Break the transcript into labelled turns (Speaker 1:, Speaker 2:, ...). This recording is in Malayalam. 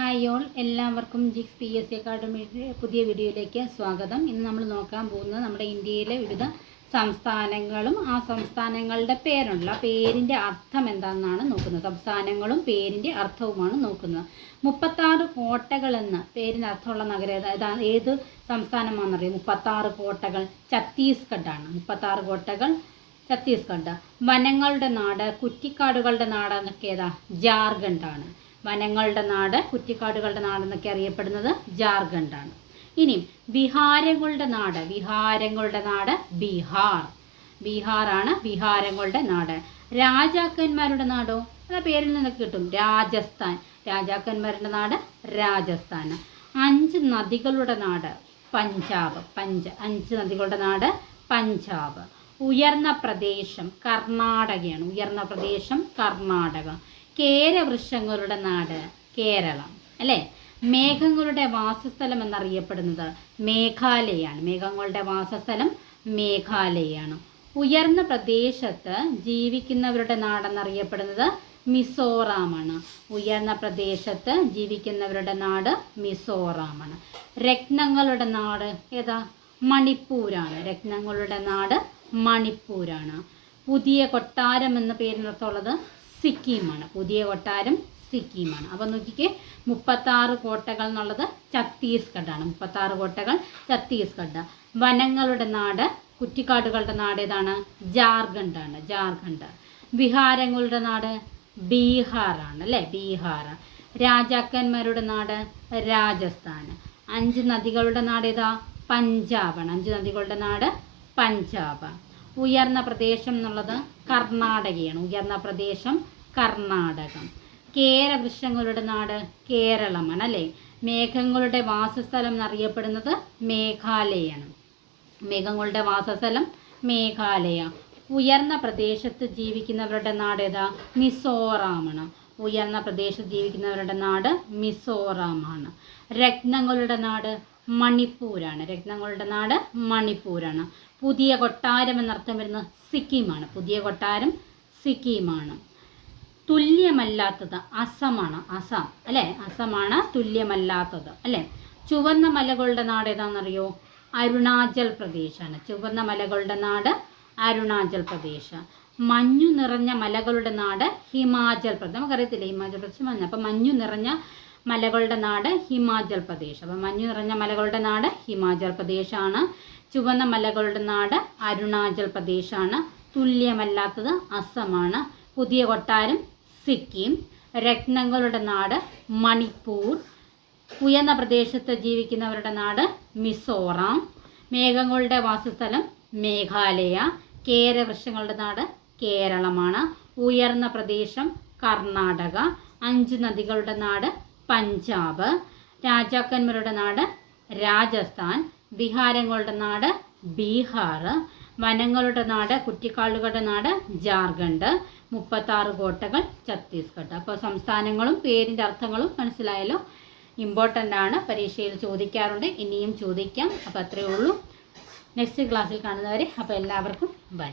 Speaker 1: ഹായ് ഓൾ എല്ലാവർക്കും ജിക്സ് പി എസ് സി അക്കാഡമിയുടെ പുതിയ വീഡിയോയിലേക്ക് സ്വാഗതം. ഇന്ന് നമ്മൾ നോക്കാൻ പോകുന്നത് നമ്മുടെ ഇന്ത്യയിലെ വിവിധ സംസ്ഥാനങ്ങളും ആ സംസ്ഥാനങ്ങളുടെ പേരുണ്ടല്ലോ ആ പേരിന്റെ അർത്ഥം എന്താണെന്നാണ് നോക്കുന്നത്. സംസ്ഥാനങ്ങളും പേരിന്റെ അർത്ഥവുമാണ് നോക്കുന്നത്. മുപ്പത്താറ് കോട്ടകൾ എന്ന് പേരിന് അർത്ഥമുള്ള നഗരം ഏതാ ഏതാ- ഏത് സംസ്ഥാനമാണെന്നറിയാം? മുപ്പത്താറ് കോട്ടകൾ ഛത്തീസ്ഗഡാണ്. മുപ്പത്താറ് കോട്ടകൾ ഛത്തീസ്ഗഡ്. വനങ്ങളുടെ നാട് കുറ്റിക്കാടുകളുടെ നാട് എന്നൊക്കെ ഏതാ? ജാർഖണ്ഡാണ്. വനങ്ങളുടെ നാട് കുറ്റിക്കാടുകളുടെ നാട് എന്നൊക്കെ അറിയപ്പെടുന്നത് ജാർഖണ്ഡാണ്. ഇനി വിഹാരങ്ങളുടെ നാട് വിഹാരങ്ങളുടെ നാട് ബീഹാർ. ബീഹാറാണ് വിഹാരങ്ങളുടെ നാട്. രാജാക്കന്മാരുടെ നാടോ? അതാ പേരിൽ നിന്നൊക്കെ കിട്ടും. രാജസ്ഥാൻ. രാജാക്കന്മാരുടെ നാട് രാജസ്ഥാൻ അഞ്ച് നദികളുടെ നാട് പഞ്ചാബ്. പഞ്ച് അഞ്ച് നദികളുടെ നാട് പഞ്ചാബ്. ഉയർന്ന പ്രദേശം കർണാടകയാണ്. ഉയർന്ന പ്രദേശം കർണാടക. കേരവൃക്ഷങ്ങളുടെ നാട് കേരളം അല്ലേ? മേഘങ്ങളുടെ വാസസ്ഥലം എന്നറിയപ്പെടുന്നത് മേഘാലയാണ് മേഘങ്ങളുടെ വാസസ്ഥലം മേഘാലയാണ് ഉയർന്ന പ്രദേശത്ത് ജീവിക്കുന്നവരുടെ നാടെന്നറിയപ്പെടുന്നത് മിസോറാമാണ്. ഉയർന്ന പ്രദേശത്ത് ജീവിക്കുന്നവരുടെ നാട് മിസോറാമാണ്. രത്നങ്ങളുടെ നാട് ഏതാ? മണിപ്പൂരാണ്. രത്നങ്ങളുടെ നാട് മണിപ്പൂരാണ്. പുതിയ കൊട്ടാരം എന്ന പേരിനർത്ഥമുള്ളത് സിക്കിമാണ്. പുതിയ കൊട്ടാരം സിക്കിമാണ്. അപ്പോൾ നോക്കിക്കേ മുപ്പത്താറ് കോട്ടകൾ എന്നുള്ളത് ഛത്തീസ്ഗഡാണ്. മുപ്പത്താറ് കോട്ടകൾ ഛത്തീസ്ഗഡ്. വനങ്ങളുടെ നാട് കുറ്റിക്കാടുകളുടെ നാട് ഏതാണ്? ജാർഖണ്ഡാണ്. ജാർഖണ്ഡ്. വിഹാരങ്ങളുടെ നാട് ബീഹാറാണ് അല്ലേ? ബീഹാർ. രാജാക്കന്മാരുടെ നാട് രാജസ്ഥാൻ. അഞ്ച് നദികളുടെ നാട് ഏതാ? പഞ്ചാബാണ്. അഞ്ച് നദികളുടെ നാട് പഞ്ചാബ്. ഉയർന്ന പ്രദേശം എന്നുള്ളത് കർണാടകയാണ്. ഉയർന്ന പ്രദേശം കർണാടകം. കേരവൃക്ഷങ്ങളുടെ നാട് കേരളമാണ് അല്ലേ? മേഘങ്ങളുടെ വാസസ്ഥലം എന്നറിയപ്പെടുന്നത് മേഘാലയാണ് മേഘങ്ങളുടെ വാസസ്ഥലം മേഘാലയ. ഉയർന്ന പ്രദേശത്ത് ജീവിക്കുന്നവരുടെ നാട് ഏതാ? മിസോറാമാണ്. ഉയർന്ന പ്രദേശത്ത് ജീവിക്കുന്നവരുടെ നാട് മിസോറാമാണ്. രത്നങ്ങളുടെ നാട് മണിപ്പൂരാണ്. രത്നങ്ങളുടെ നാട് മണിപ്പൂരാണ്. പുതിയ കൊട്ടാരം എന്നർത്ഥം വരുന്നത് സിക്കിമാണ്. പുതിയ കൊട്ടാരം സിക്കിമാണ്. തുല്യമല്ലാത്തത് അസമാണ്. അസം അല്ലേ? അസമാണ് തുല്യമല്ലാത്തത് അല്ലേ? ചുവന്ന മലകളുടെ നാട് ഏതാണെന്നറിയോ? അരുണാചൽ പ്രദേശാണ്. ചുവന്ന മലകളുടെ നാട് അരുണാചൽ പ്രദേശ്. മഞ്ഞു നിറഞ്ഞ മലകളുടെ നാട് ഹിമാചൽ പ്രദേശ്. നമുക്കറിയത്തില്ലേ ഹിമാചൽ പ്രദേശ് മഞ്ഞ അപ്പം മഞ്ഞു നിറഞ്ഞ മലകളുടെ നാട് ഹിമാചൽ പ്രദേശ്. അപ്പം മഞ്ഞു നിറഞ്ഞ മലകളുടെ നാട് ഹിമാചൽ പ്രദേശാണ്. ചുവന്ന മലകളുടെ നാട് അരുണാചൽ പ്രദേശാണ്. തുല്യമല്ലാത്തത് അസമാണ്. പുതിയ കൊട്ടാരം സിക്കിം. രത്നങ്ങളുടെ നാട് മണിപ്പൂർ. ഉയർന്ന പ്രദേശത്ത് ജീവിക്കുന്നവരുടെ നാട് മിസോറാം. മേഘങ്ങളുടെ വാസസ്ഥലം മേഘാലയ. കേരവൃക്ഷങ്ങളുടെ നാട് കേരളമാണ്. ഉയർന്ന പ്രദേശം കർണാടക. അഞ്ച് നദികളുടെ നാട് പഞ്ചാബ് രാജാക്കന്മാരുടെ നാട് രാജസ്ഥാൻ വിഹാരങ്ങളുടെ നാട് ബീഹാർ വനങ്ങളുടെ നാട് കുറ്റിക്കാടുകളുടെ നാട് ജാർഖണ്ഡ് മുപ്പത്താറ് കോട്ടകൾ ഛത്തീസ്ഗഡ്. അപ്പോൾ സംസ്ഥാനങ്ങളും പേരിന്റെ അർത്ഥങ്ങളും മനസ്സിലായല്ലോ? ഇമ്പോർട്ടന്റ് ആണ്. പരീക്ഷയിൽ ചോദിക്കാറുണ്ട്. ഇനിയും ചോദിക്കാം. അപ്പോൾ അത്രയേ ഉള്ളൂ. നെക്സ്റ്റ് ക്ലാസ്സിൽ കാണുന്നവരെ അപ്പോൾ എല്ലാവർക്കും ബൈ